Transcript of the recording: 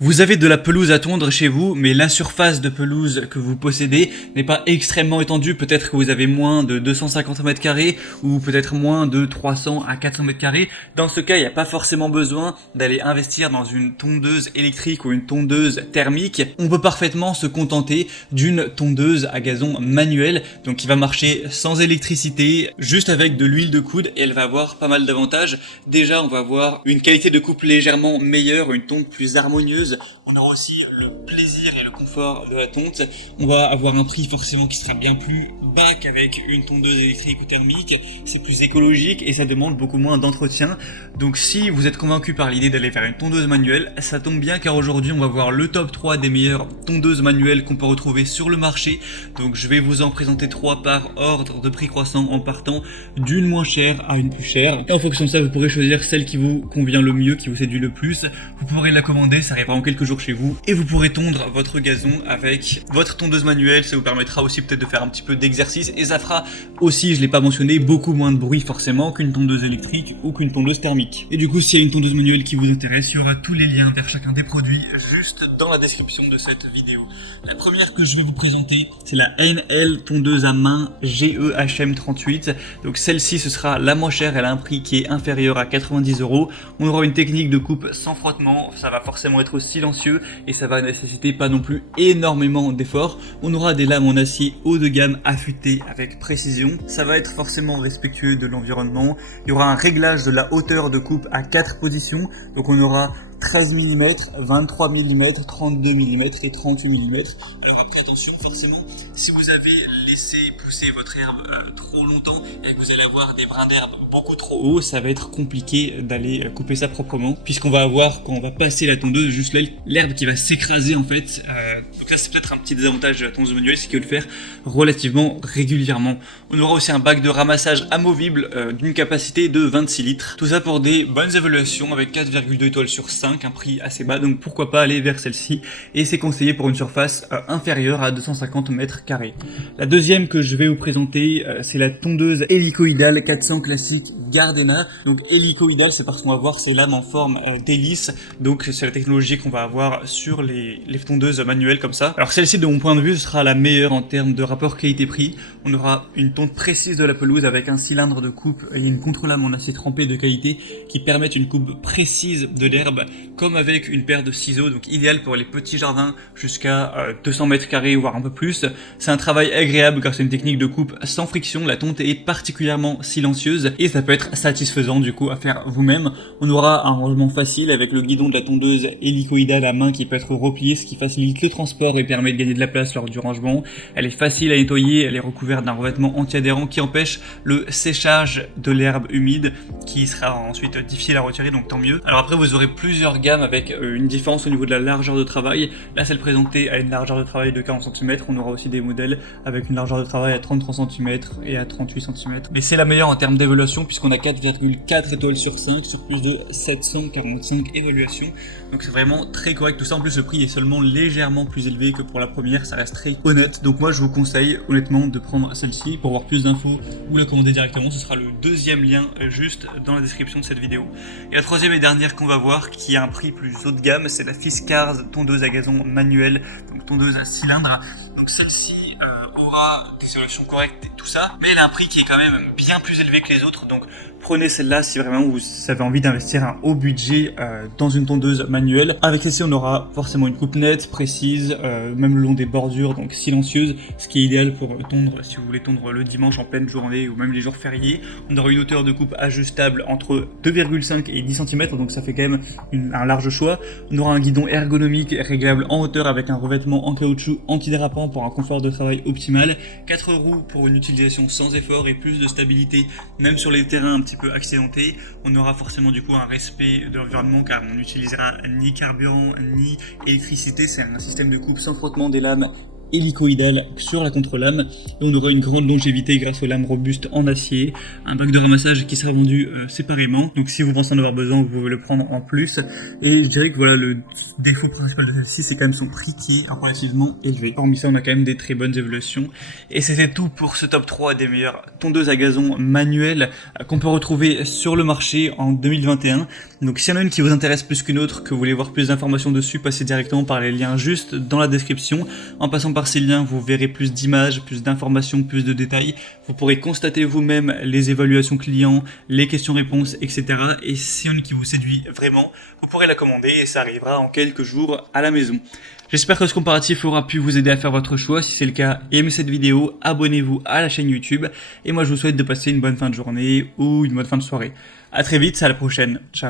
Vous avez de la pelouse à tondre chez vous, mais la surface de pelouse que vous possédez n'est pas extrêmement étendue. Peut-être que vous avez moins de 250 mètres carrés ou peut-être moins de 300 à 400 mètres carrés. Dans ce cas, il n'y a pas forcément besoin d'aller investir dans une tondeuse électrique ou une tondeuse thermique. On peut parfaitement se contenter d'une tondeuse à gazon manuelle, donc qui va marcher sans électricité, juste avec de l'huile de coude, et elle va avoir pas mal d'avantages. Déjà, on va avoir une qualité de coupe légèrement meilleure, une tonte plus harmonieuse. On aura aussi le plaisir et le confort de la tonte. On va avoir un prix forcément qui sera bien plus bas qu'avec une tondeuse électrique ou thermique. C'est plus écologique et ça demande beaucoup moins d'entretien. Donc si vous êtes convaincu par l'idée d'aller vers une tondeuse manuelle, ça tombe bien car aujourd'hui on va voir le top 3 des meilleures tondeuses manuelles qu'on peut retrouver sur le marché. Donc je vais vous en présenter 3 par ordre de prix croissant en partant d'une moins chère à une plus chère. Et en fonction de ça, vous pourrez choisir celle qui vous convient le mieux, qui vous séduit le plus. Vous pourrez la commander, ça arrivera en quelques jours chez vous et vous pourrez tondre votre gazon avec votre tondeuse manuelle. Ça vous permettra aussi peut-être de faire un petit peu d'exercice et ça fera aussi, je l'ai pas mentionné, beaucoup moins de bruit forcément qu'une tondeuse électrique ou qu'une tondeuse thermique. Et du coup, s'il y a une tondeuse manuelle qui vous intéresse, il y aura tous les liens vers chacun des produits juste dans la description de cette vidéo. La première que je vais vous présenter, c'est la NL tondeuse à main GEHM38. Donc celle-ci, ce sera la moins chère, elle a un prix qui est inférieur à 90 €. On aura une technique de coupe sans frottement, ça va forcément être silencieux et ça va nécessiter pas non plus énormément d'efforts. On aura des lames en acier haut de gamme affûtées avec précision. Ça va être forcément respectueux de l'environnement. Il y aura un réglage de la hauteur de coupe à 4 positions. Donc on aura 13 mm, 23 mm, 32 mm et 38 mm. Alors après attention, forcément, si vous avez laissé pousser votre herbe trop longtemps et que vous allez avoir des brins d'herbe beaucoup trop hauts, ça va être compliqué d'aller couper ça proprement, puisqu'on va avoir, quand on va passer la tondeuse, juste l'herbe qui va s'écraser en fait. Donc ça c'est peut-être un petit désavantage de la tondeuse manuelle, c'est qu'il faut le faire relativement régulièrement. On aura aussi un bac de ramassage amovible d'une capacité de 26 litres. Tout ça pour des bonnes évaluations avec 4,2 étoiles sur 5, un prix assez bas, donc pourquoi pas aller vers celle-ci. Et c'est conseillé pour une surface inférieure à 250 mètres carrés. La deuxième que je vais vous présenter, c'est la tondeuse hélicoïdale 400 classique Gardena. Donc hélicoïdale, c'est parce qu'on va voir ces lames en forme d'hélice. Donc c'est la technologie qu'on va avoir sur les tondeuses manuelles comme ça. Alors celle-ci, de mon point de vue, sera la meilleure en termes de rapport qualité-prix. On aura une tonte précise de la pelouse avec un cylindre de coupe et une contre-lame en acier trempé de qualité qui permettent une coupe précise de l'herbe, comme avec une paire de ciseaux. Donc idéal pour les petits jardins jusqu'à 200 mètres carrés voire un peu plus. C'est un travail agréable car c'est une technique de coupe sans friction. La tonte est particulièrement silencieuse et ça peut être satisfaisant du coup à faire vous-même. On aura un rangement facile avec le guidon de la tondeuse hélicoïdale à main qui peut être replié, ce qui facilite le transport et permet de gagner de la place lors du rangement. Elle est facile à nettoyer, elle est recouverte d'un revêtement anti-adhérent qui empêche le séchage de l'herbe humide qui sera ensuite difficile à retirer, donc tant mieux. Alors après vous aurez plusieurs gammes avec une différence au niveau de la largeur de travail. Là celle présentée a une largeur de travail de 40 cm. On aura aussi des modèles avec une largeur de travail à 33 cm et à 38 cm. Mais c'est la meilleure en termes d'évaluation puisqu'on a 4,4 étoiles sur 5 sur plus de 745 évaluations. Donc c'est vraiment très correct tout ça. En plus le prix est seulement légèrement plus élevé que pour la première, ça reste très honnête. Donc moi je vous conseille honnêtement de prendre celle-ci. Pour voir plus d'infos ou la commander directement, ce sera le deuxième lien juste dans la description de cette vidéo. Et la troisième et dernière qu'on va voir, qui a un prix plus haut de gamme, c'est la Fiskars tondeuse à gazon manuelle, donc tondeuse à cylindre. Donc celle-ci aura des solutions correctes et tout ça, mais elle a un prix qui est quand même bien plus élevé que les autres. Donc prenez celle-là si vraiment vous avez envie d'investir un haut budget dans une tondeuse manuelle. Avec celle-ci, on aura forcément une coupe nette, précise, même le long des bordures, donc silencieuse, ce qui est idéal pour tondre si vous voulez tondre le dimanche en pleine journée ou même les jours fériés. On aura une hauteur de coupe ajustable entre 2,5 et 10 cm, donc ça fait quand même un large choix. On aura un guidon ergonomique réglable en hauteur avec un revêtement en caoutchouc antidérapant pour un confort de travail optimal. 4 roues pour une utilisation sans effort et plus de stabilité, même sur les terrains un petit peu accidentés. On aura forcément du coup un respect de l'environnement car on n'utilisera ni carburant ni électricité. C'est un système de coupe sans frottement des lames hélicoïdale sur la contre-lame. On aura une grande longévité grâce aux lames robustes en acier, un bac de ramassage qui sera vendu séparément. Donc si vous pensez en avoir besoin, vous pouvez le prendre en plus. Et je dirais que voilà, le défaut principal de celle-ci, c'est quand même son prix qui est relativement élevé. Hormis ça, on a quand même des très bonnes évolutions. Et c'était tout pour ce top 3 des meilleures tondeuses à gazon manuelles qu'on peut retrouver sur le marché en 2021. Donc s'il y en a une qui vous intéresse plus qu'une autre, que vous voulez voir plus d'informations dessus, passez directement par les liens juste dans la description. En passant par ces liens, vous verrez plus d'images, plus d'informations, plus de détails. Vous pourrez constater vous-même les évaluations clients, les questions-réponses, etc. Et si il y en a une qui vous séduit vraiment, vous pourrez la commander et ça arrivera en quelques jours à la maison. J'espère que ce comparatif aura pu vous aider à faire votre choix. Si c'est le cas, aimez cette vidéo, abonnez-vous à la chaîne YouTube. Et moi, je vous souhaite de passer une bonne fin de journée ou une bonne fin de soirée. À très vite, à la prochaine. Ciao.